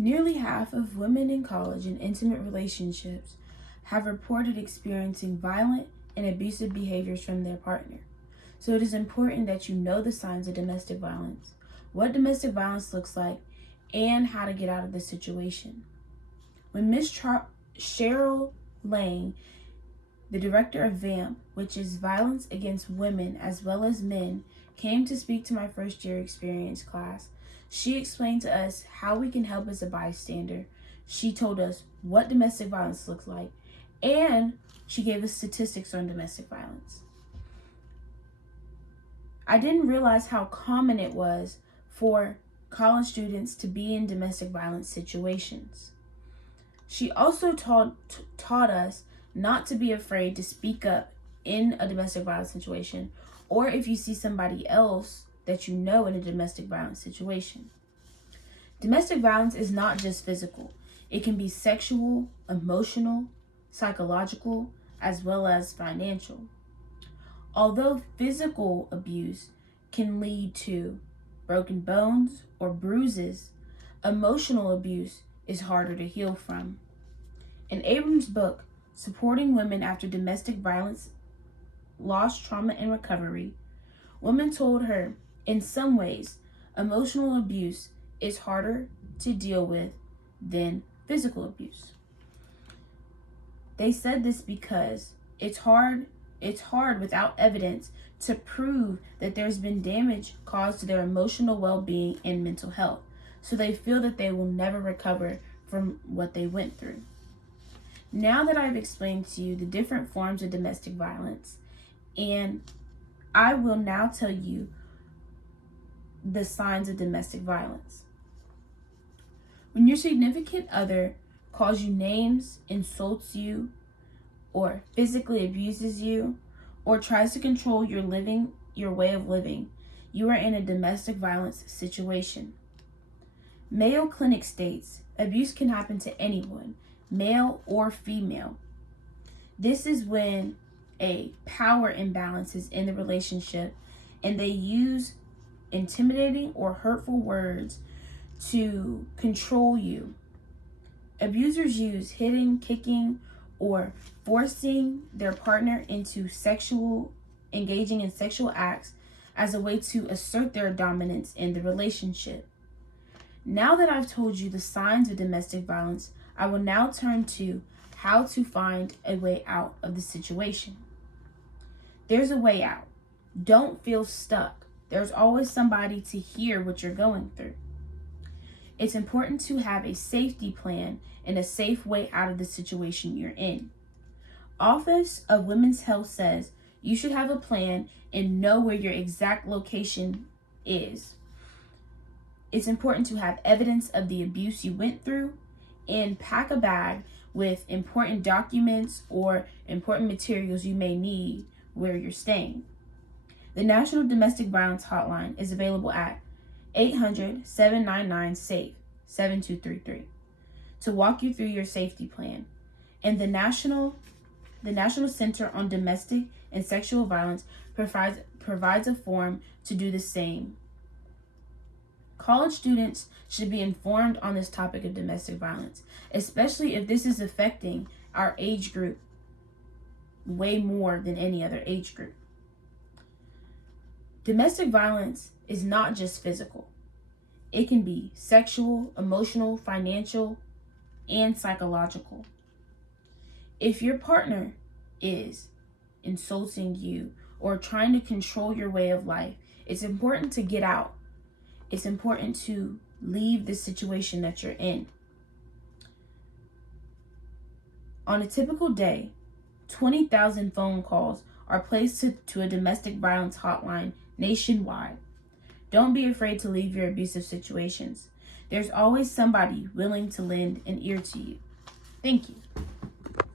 Nearly half of women in college and intimate relationships have reported experiencing violent and abusive behaviors from their partner. So it is important that you know the signs of domestic violence, what domestic violence looks like, and how to get out of the situation. When Cheryl Lang, the director of VAMP, which is Violence Against Women as well as Men, came to speak to my first year experience class, she explained to us how we can help as a bystander. She told us what domestic violence looks like, and she gave us statistics on domestic violence. I didn't realize how common it was for college students to be in domestic violence situations. She also taught us not to be afraid to speak up in a domestic violence situation, or if you see somebody else that you know in a domestic violence situation. Domestic violence is not just physical. It can be sexual, emotional, psychological, as well as financial. Although physical abuse can lead to broken bones or bruises, emotional abuse is harder to heal from. In Abrams' book, Supporting Women After Domestic Violence, Loss, Trauma, and Recovery, women told her, in some ways, emotional abuse is harder to deal with than physical abuse. They said this because it's hard without evidence to prove that there's been damage caused to their emotional well-being and mental health. So they feel that they will never recover from what they went through. Now that I've explained to you the different forms of domestic violence, and I will now tell you the signs of domestic violence. When your significant other calls you names, insults you, or physically abuses you, or tries to control your way of living, you are in a domestic violence situation. Mayo Clinic states abuse can happen to anyone, male or female. This is when a power imbalance is in the relationship and they use intimidating or hurtful words to control you. Abusers use hitting, kicking, or forcing their partner into engaging in sexual acts as a way to assert their dominance in the relationship. Now that I've told you the signs of domestic violence, I will now turn to how to find a way out of the situation. There's a way out. Don't feel stuck. There's always somebody to hear what you're going through. It's important to have a safety plan and a safe way out of the situation you're in. Office of Women's Health says you should have a plan and know where your exact location is. It's important to have evidence of the abuse you went through and pack a bag with important documents or important materials you may need where you're staying. The National Domestic Violence Hotline is available at 800-799-SAFE 7233 to walk you through your safety plan. And the National Center on Domestic and Sexual Violence provides a form to do the same. College students should be informed on this topic of domestic violence, especially if this is affecting our age group way more than any other age group. Domestic violence is not just physical. It can be sexual, emotional, financial, and psychological. If your partner is insulting you or trying to control your way of life, it's important to get out. It's important to leave the situation that you're in. On a typical day, 20,000 phone calls are placed to a domestic violence hotline nationwide. Don't be afraid to leave your abusive situations. There's always somebody willing to lend an ear to you. Thank you.